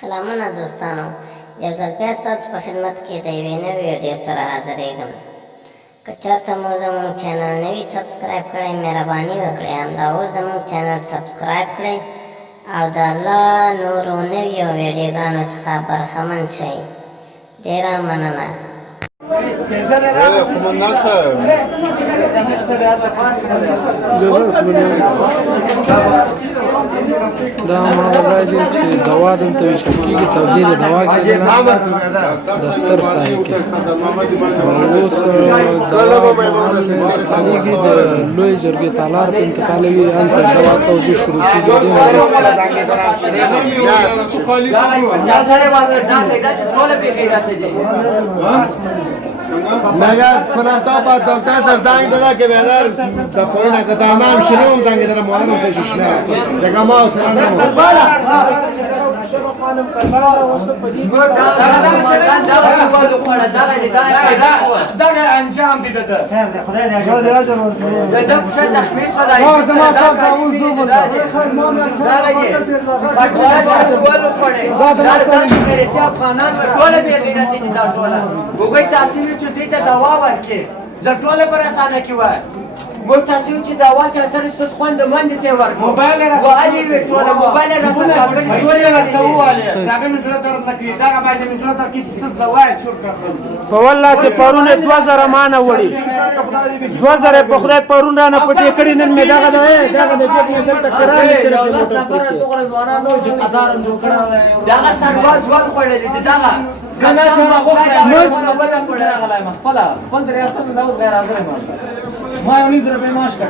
سلامونه دوستانو، یو ځل بیا ستاسو په خدمت کې د یوې نوې ویډیو سره حاضرېږم. که چېرته مو زموږ چینل نه وي سبسکرایب کړی، مهرباني وکړئ همدا اوس زموږ چینل سبسکرایب کړئ او د الله نورو نویو ویډیوګانو څخه برخمن شئ. ډېره مننه. قومندان صاحب دا هغه ځای دی چې دوا دلته ویشل کېږي، تولید د دوا کېدله دفتر صاحب کې. اوس دوا خلیږي د لوی جرګې تالار ته انتقالوي، هلته دوا توزیع شروع کېږي. مگر کنم تا با دکتر در دنگ داده که بیادر تا پایین که تمام شنون دنگ داده مادرم پیشش نه دیگه ما اصلا نمون دغه انجام دي ده خدای دې اجازه درکړي د پښه زخمي سره افغانان ټول به غیرت دي دا ټول وګړي تاسو چې دې ته دوا ورکړي د ټول پر اسانه کې وای موږ تاسو چې دوا سره ستاسو خوند باندې ته ورکړو موبایل راځي ټول موبایل راځي ټول راځواله داګه مسله درته کې دا باندې مسله ته کې ستاسو دوا چور کړل په والله چې پرونه 2000 مانه وړي 2000 په خدای پرونه نه پټې کړی نن مې دغه د جیب نه دلته قرار نشي دغه سرباز ول خړلې دغه کنه چې ما خپل ریاست دا اوس غیر حاضر ما یو نظر به ماش کړ